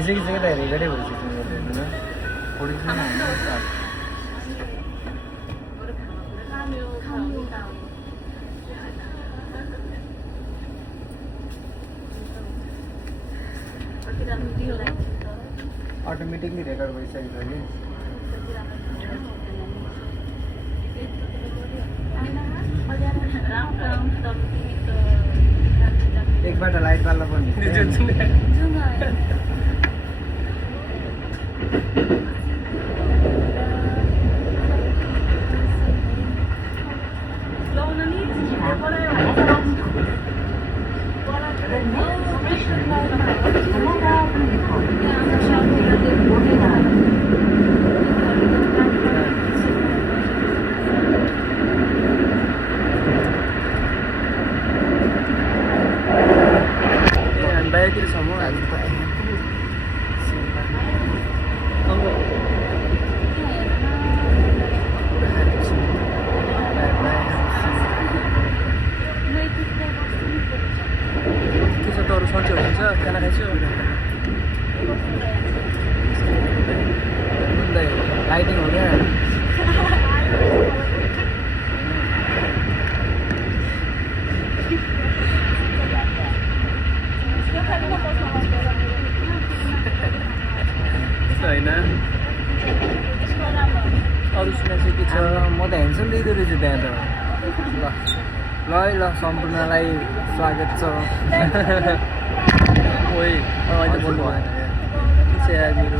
भइसकिसक्यो त रेकर्डै भइसक्यो अटोमेटिकली रेकर्ड भइसकेको नि एकबाट लाइट बाल्न पनि लाइटिङ हो क्या होइन अरू सुना चाहिँ के छ म त ह्यान्डसम दिँदो रहेछु त्यहाँ त ल ल सम्पूर्णलाई स्वागत छ ओइ अहिले बोल्नु भएन के छ यार मेरो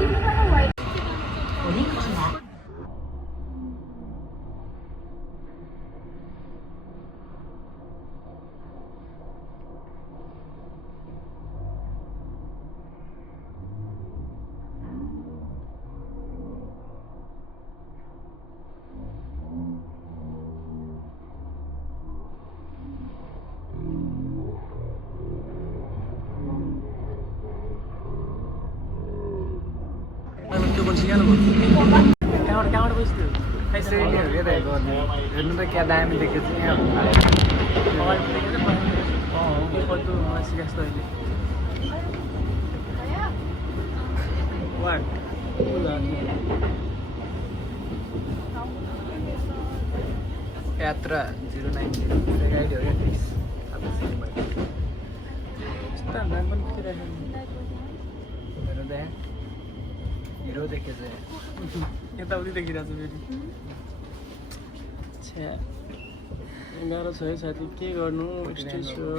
कहाँबाट बस्थ्यो हेर्नु त क्या दामी देखेको छु यहाँ सिकाएको अहिले यात्रा 090 गाइड हो क्या यस्ता नाम पनि हेर्नु त हिरो देखेछ यताउति देखिरहेको छ फेरि गाह्रो छ है साथी के गर्नु स्टेज हो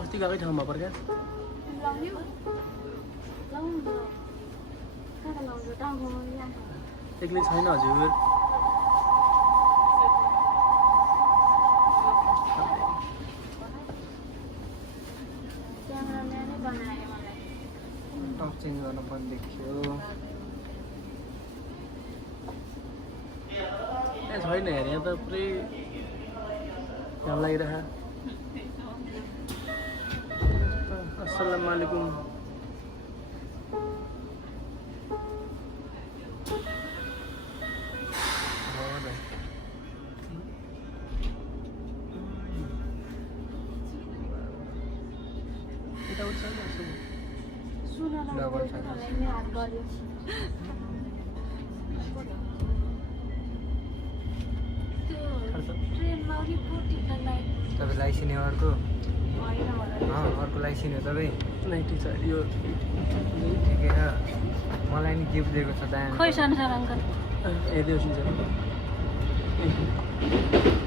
अस्ति गएकै ठाउँमा पर्क्या एक्लै छैन हजुर टप चेन्ज गर्न पनि देखियो छैन हेर यहाँ त पुरै घाम लागिरह अस्सलाम वालेकुम तपाईँलाई सिने अर्को सिने तपाईँ नै ठिक छ यो ठिकै छ मलाई नि गिफ्ट दिएको छ दामी खोइ सानो सानो अङ्कल हेरिदियो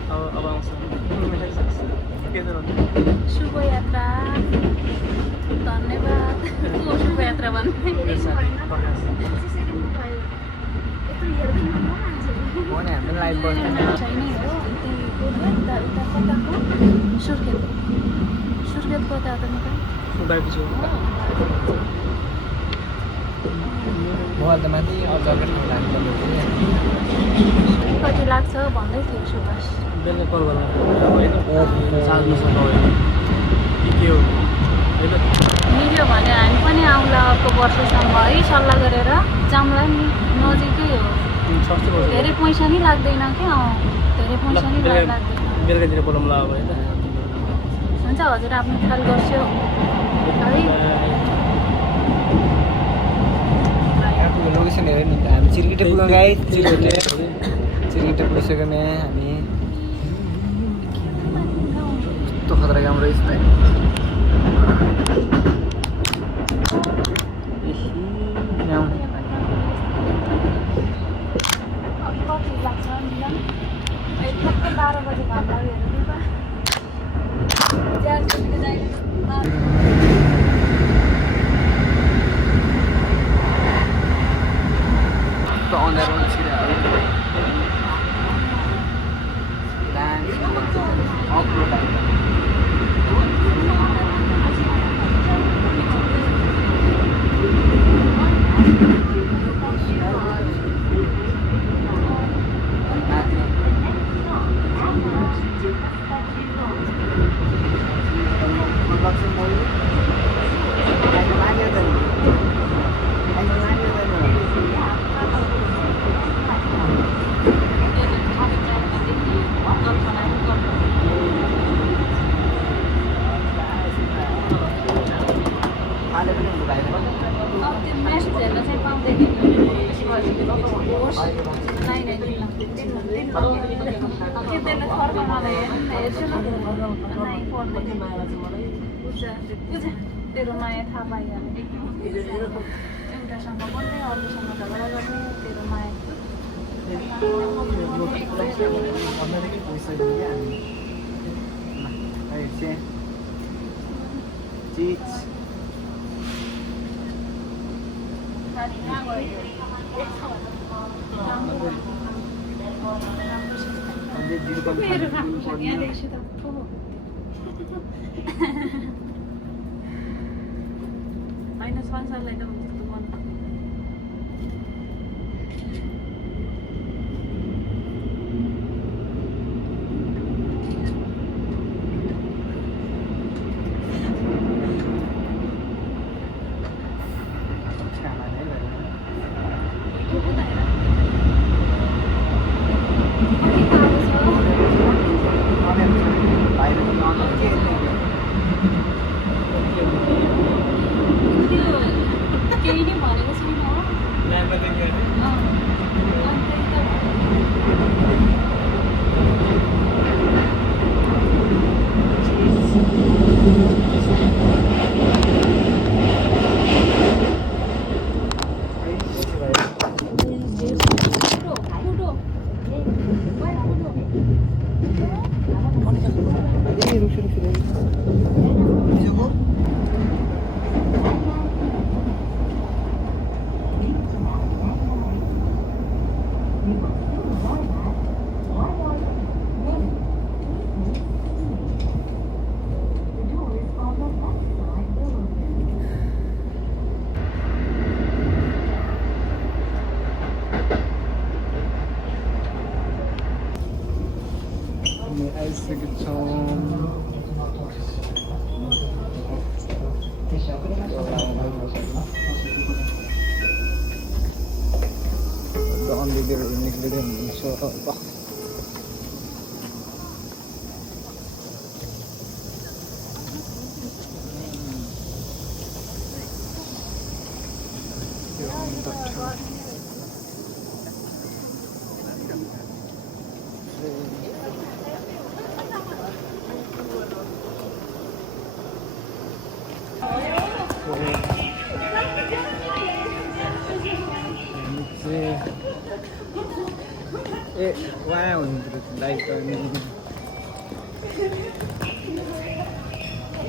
अब आउँछ के छ शुभ यात्रा धन्यवाद शुभ यात्रा भन्ने हाम्रो लाइभ बस्नु सुर्खेत कता त मोबाइल त माथि कति लाग्छ भन्दै थियो सुभाष बेलुका कल गर्नु के हो मिल्यो भने हामी पनि आउँला अर्को वर्षसम्म है सल्लाह गरेर जाउँला नि नजिकै हो धेरै पैसा नि लाग्दैन क्या धेरै पैसा नि लाग्दैन बेलुकातिर बोलाउँला अब होइन हुन्छ हजुर आफ्नो ख्याल गर्छु है लोकेसन हेऱ्यो नि हामी चिरकिटे पुग्यौँ गाइस चिरकिटे पुगिसक्यौँ यहाँ हामी कस्तो खतरा काम रहेछ कति लाग्छ मिलन 12 बजे घर लाग्यो अँध्यारो तेरो माया थाहा पाइहाल्यो एउटासँग बोल्ने अर्कोसँग झगडा गर्ने तेरो माया मेरो राम्रो छ यहाँ देख्छु त होइन संसारलाई त हुन्छ मन आइसकेको छौँ अन्धेर निक्लिँदै हुनुहुन्छ ए वहाँ हुनुहुन्थ्यो लाइक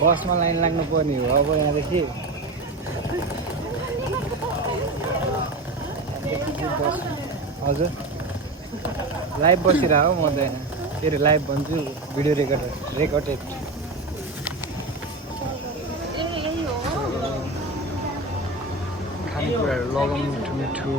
बसमा लाइन लाग्नु पर्ने हो अब यहाँदेखि बस हजुर लाइभ बसिरहेको म त यहाँ के अरे लाइभ भन्छु भिडियो रेकर्डेड खानेकुराहरू लगाउनु मिठो मिठो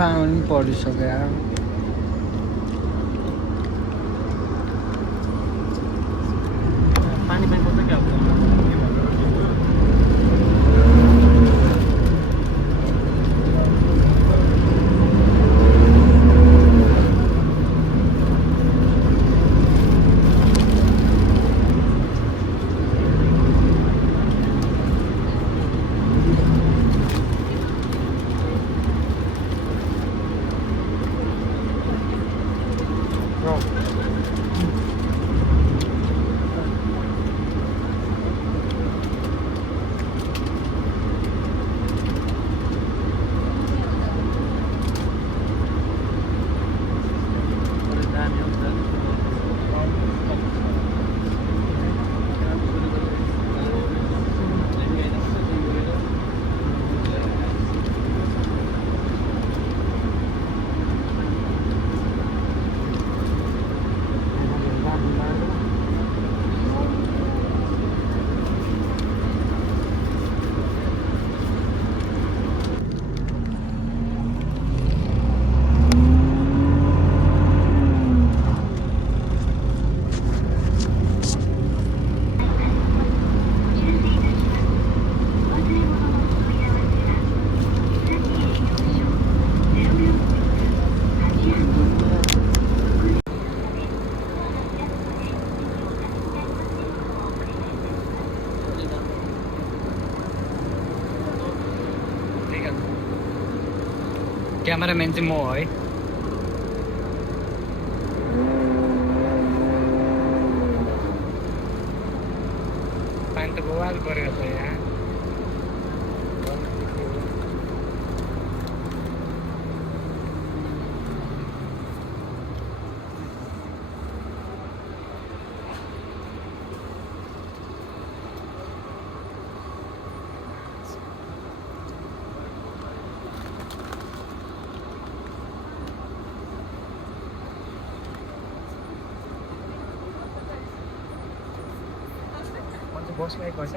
पनि पढिसक्यो यार पानी पनि पर्छ क्या क्यामेराम्यान चाहिँ म हो है पानी त बवाल परेको छ यहाँ बसलाई पर्छ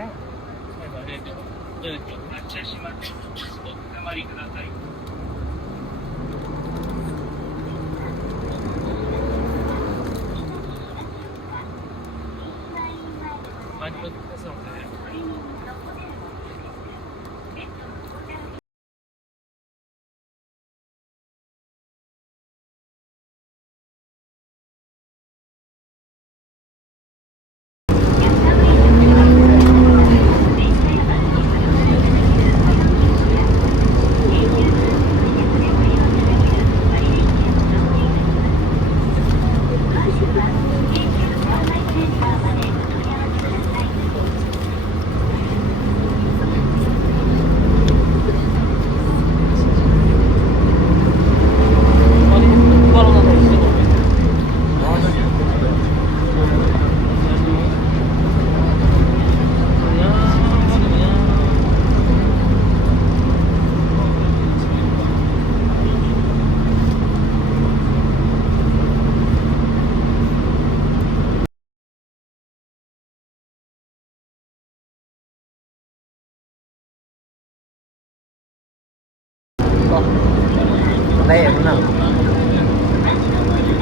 đây हेर्नु न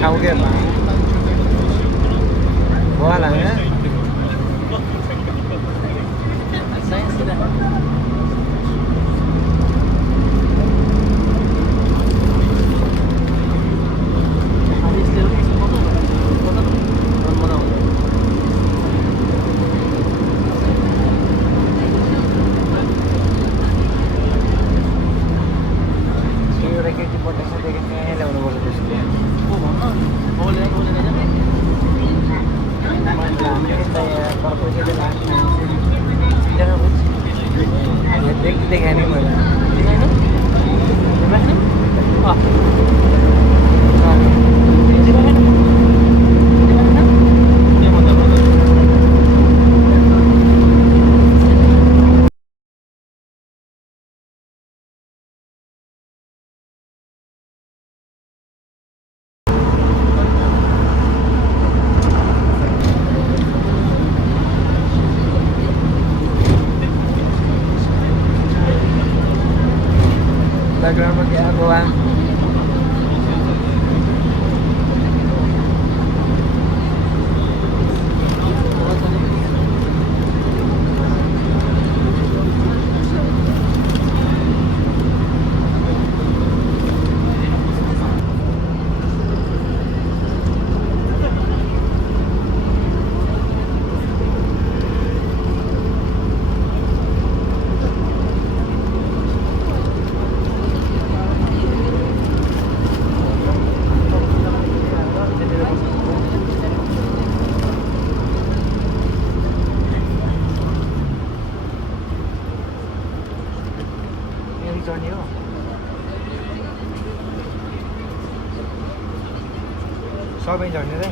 ठाउँ के भुवा लाग्यो देखा नहीं मैले Instagram क्या गोवा सबै झर्ने रे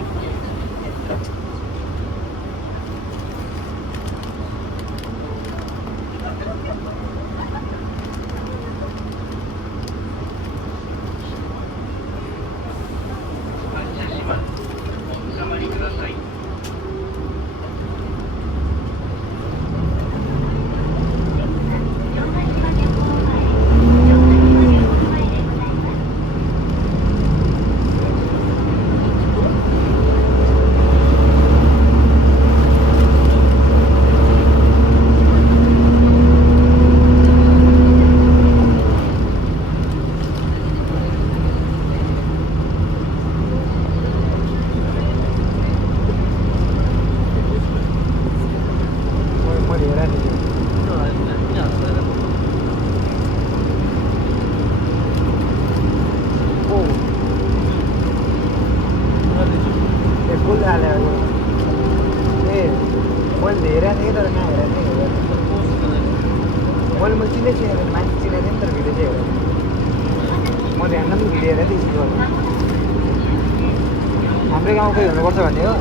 हाम्रै गाउँकै हुनुपर्छ भन्ने हो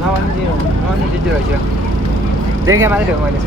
नभन्ने चिज रहेछ देखेँ मात्रै हो मैले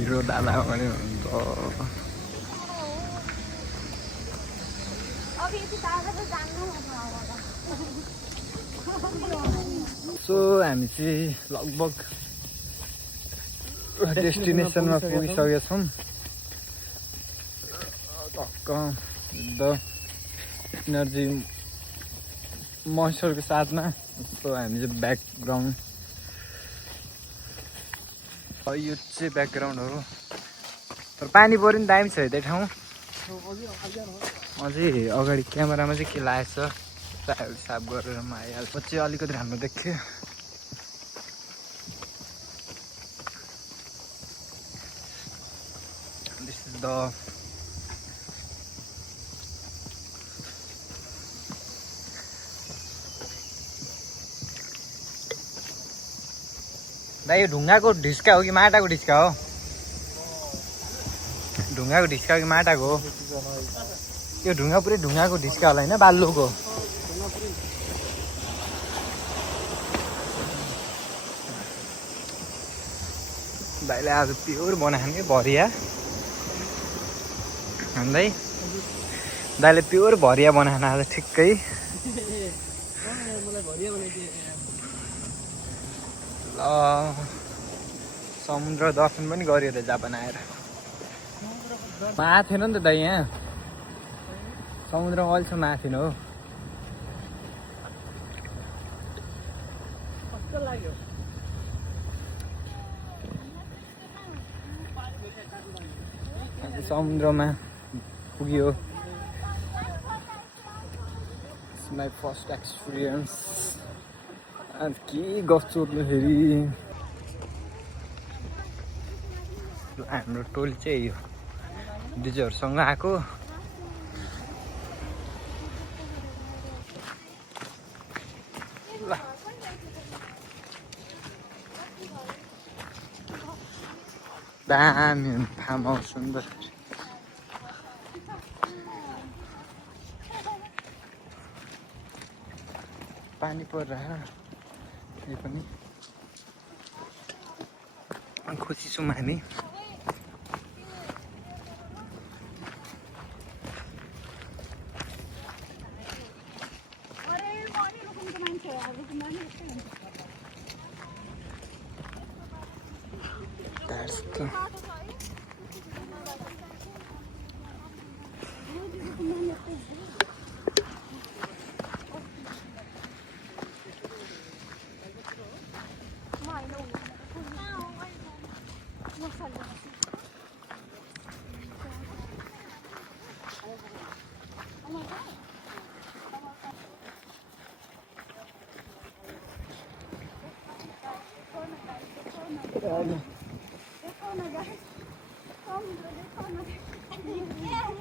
मेरो दादा पनि हुन्छ सो हामी चाहिँ लगभग डेस्टिनेसनमा पुगिसकेका छौँ टक्क द इनर्जी मोइस्चरको साथमा सो हामी चाहिँ ब्याकग्राउन्ड यो चाहिँ ब्याकग्राउन्ड हो तर पानी पऱ्यो नि दामी छ त्यही ठाउँ अझै अगाडि क्यामेरामा चाहिँ के लागेको छ टायर साफ गरेर म आइहाल्छु अलिकति राम्रो देख्यो दिस इज द दाइ यो ढुङ्गाको ढिस्का हो कि माटाको ढिस्का हो ढुङ्गाको ढिस्का हो कि माटाको हो यो ढुङ्गा पुरै ढुङ्गाको ढिस्का होला होइन बालुको दाइले आज प्योर बनाएन कि भरिया भन्दै दाइले प्योर भरिया बनाएन आज ठिक्कै ल समुद्र दर्शन पनि गऱ्यो त जापान आएर माथि थिएन नि त दाइ यहाँ समुद्रमा अहिलेसम्म आएको थिएन हो कस्तो लाग्यो समुद्रमा पुग्यो माई फर्स्ट एक्सपिरियन्स अन्त के गफ सोध्नु फेरि हाम्रो टोली चाहिँ यो दिदीहरूसँग आएको ल दामी फार्म हाउस सुन्दर पानी परिरहेको यो पनि खुसी छौँ हामी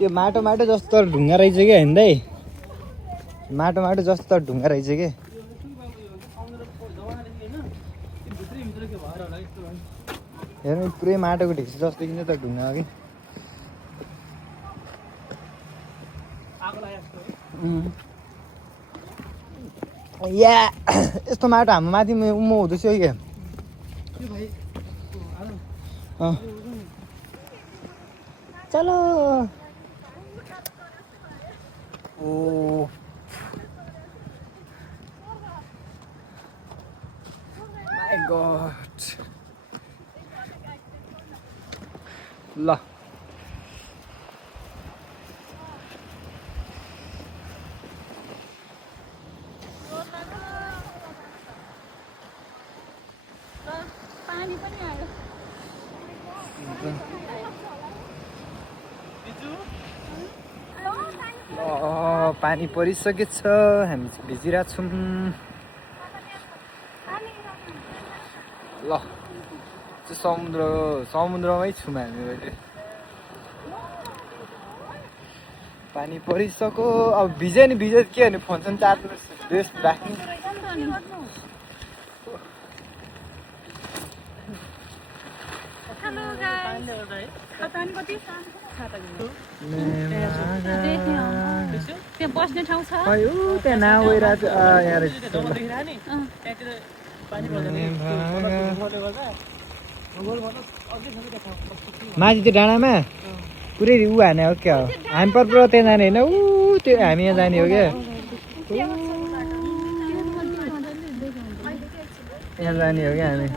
यो माटो माटो जस्तो ढुङ्गा रहेछ कि होइन दाइ माटो माटो जस्तो ढुङ्गा रहेछ कि हेर्नु पुरै माटोको ढिक्स जस्तो किन त ढुङ्गा हो कि या यस्तो माटो हाम्रो माथि उम्म हुँदैछ क्या चलो ओ माय गॉड ल पानी पनि आयो पानी परिसकेछ हामी चाहिँ भिजिरहेको छौँ ल समुद्रमै छौँ हामी अहिले पानी परिसक्यो अब भिज्यो नि भिज्यो के भने फोन चाहिँ चार्ज बेस राख्ने त्यहाँ बस्ने ठाउँ छ त्यहाँ नाउ गइरहेको माथि त्यो डाँडामा पुरै ऊ हाने हो क्या हो हामी पर त्यहाँ जाने होइन ऊ त्यो हामी यहाँ जाने हो क्या यहाँ जाने हो क्या हामी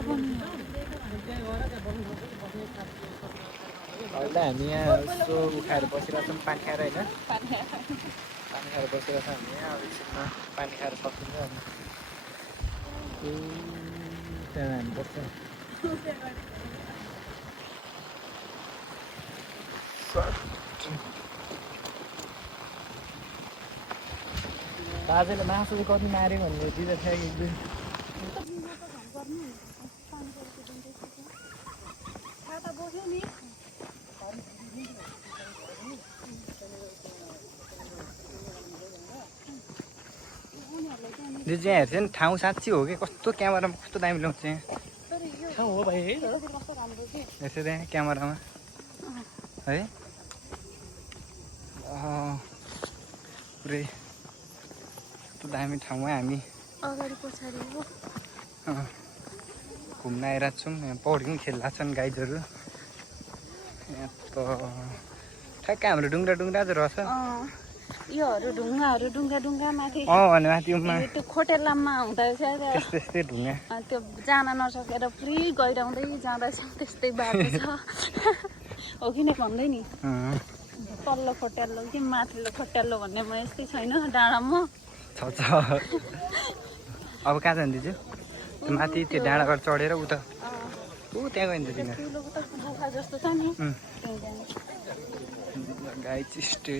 अहिले हामी यहाँ यसो उखाएर बसिरहेको छौँ पानी खाएर होइन पानी खाएर बसिरहेको छौँ हामी यहाँ अब एकछिनमा पानी खाएर सकिन्छ अनि त्यहाँ जानुपर्छ बाजेले मासु चाहिँ कति माऱ्यो भन्ने दिँदै थियो कि एक दिन यो चाहिँ हेर्छ नि ठाउँ साँच्ची हो कि कस्तो क्यामेरामा कस्तो दामी ल्याउँछ यहाँ ठाउँ हो भाइ है हेर्छ त्यहाँ क्यामेरामा है पुरै कस्तो दामी ठाउँमा हामी अगाडि पछाडि हो घुम्न आइरहेको छौँ यहाँ पौडी पनि खेल्दा छन् गाइजहरू यहाँ त ठ्याक्कै हाम्रो डुङ्गा चाहिँ रहेछ योहरू ढुङ्गाहरू ढुङ्गा माथि भने माथि त्यो खोटेलाममा हुँदा चाहिँ त्यस्तै ढुङ्गा त्यो जान नसकेर पुरै गहिराउँदै जाँदैछ त्यस्तै बाटो छ हो कि नै भन्दै नि तल्लो खोटेलो कि माथिल्लो खोटेलो भन्ने म यस्तै छैन डाँडामा छ अब कहाँ जानु दिजु माथि त्यो डाँडाबाट चढेर उता त्यहाँ गयो नि त गुफा जस्तो छ नि गाई चिस्टे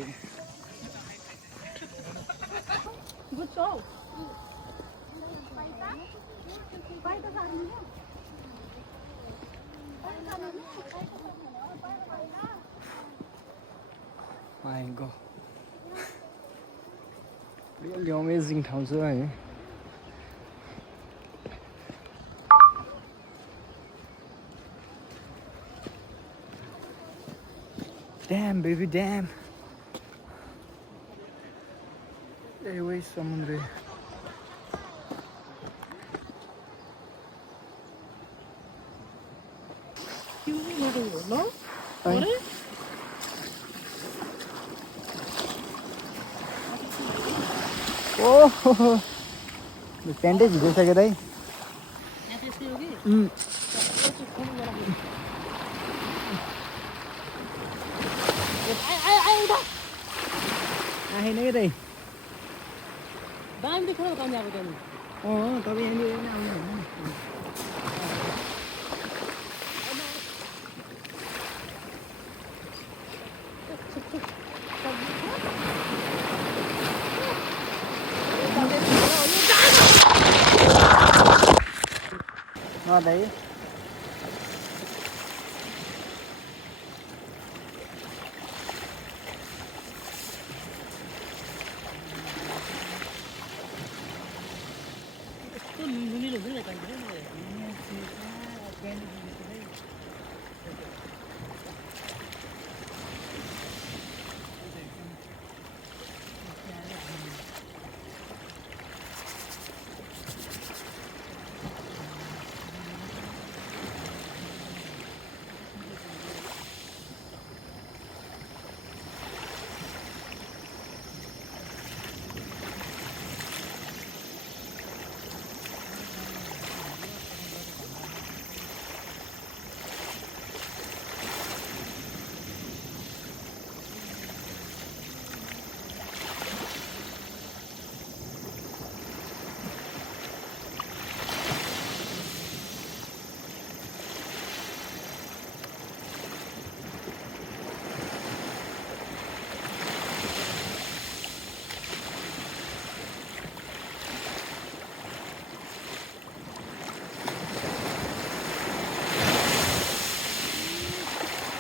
My God. Really amazing ठाउँ छ है Damn baby damn. Hey wait समुद्र ओह प्यान्टै झिकिसक्यो दाइ आएन क्या दाइ दामी देखाउ तपाईँ अब तपाईँ यहाँनिर आउनु दाइ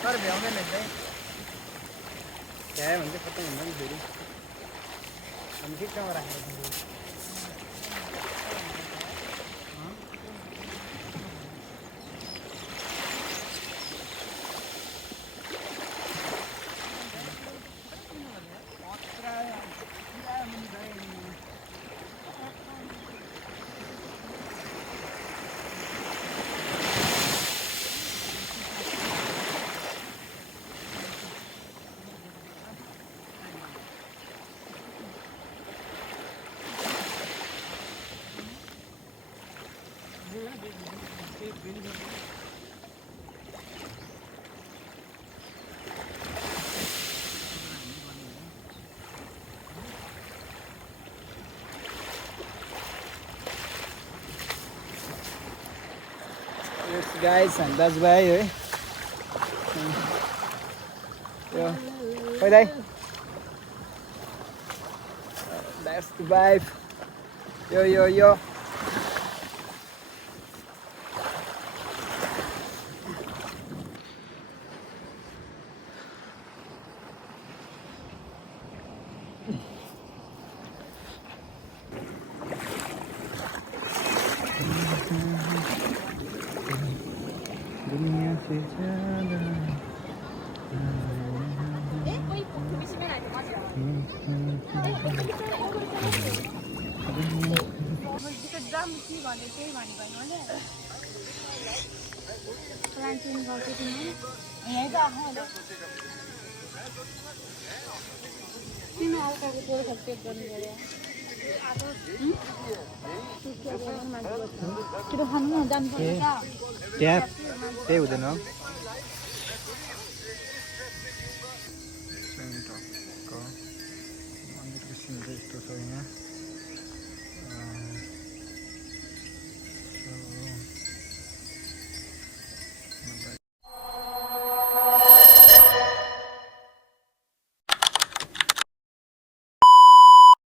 तर भ्याउँदैन चाहिँ भ्यायो भने चाहिँ खत्तम हुन्छ नि फेरि हामी ठिक ठाउँमा राखेर गाइस हामी दाजुभाइ है यो खै दाइ That's the vibe. Yo, yo, yo. दुनिया से ज़्यादा त्यहाँ त्यही हुँदैन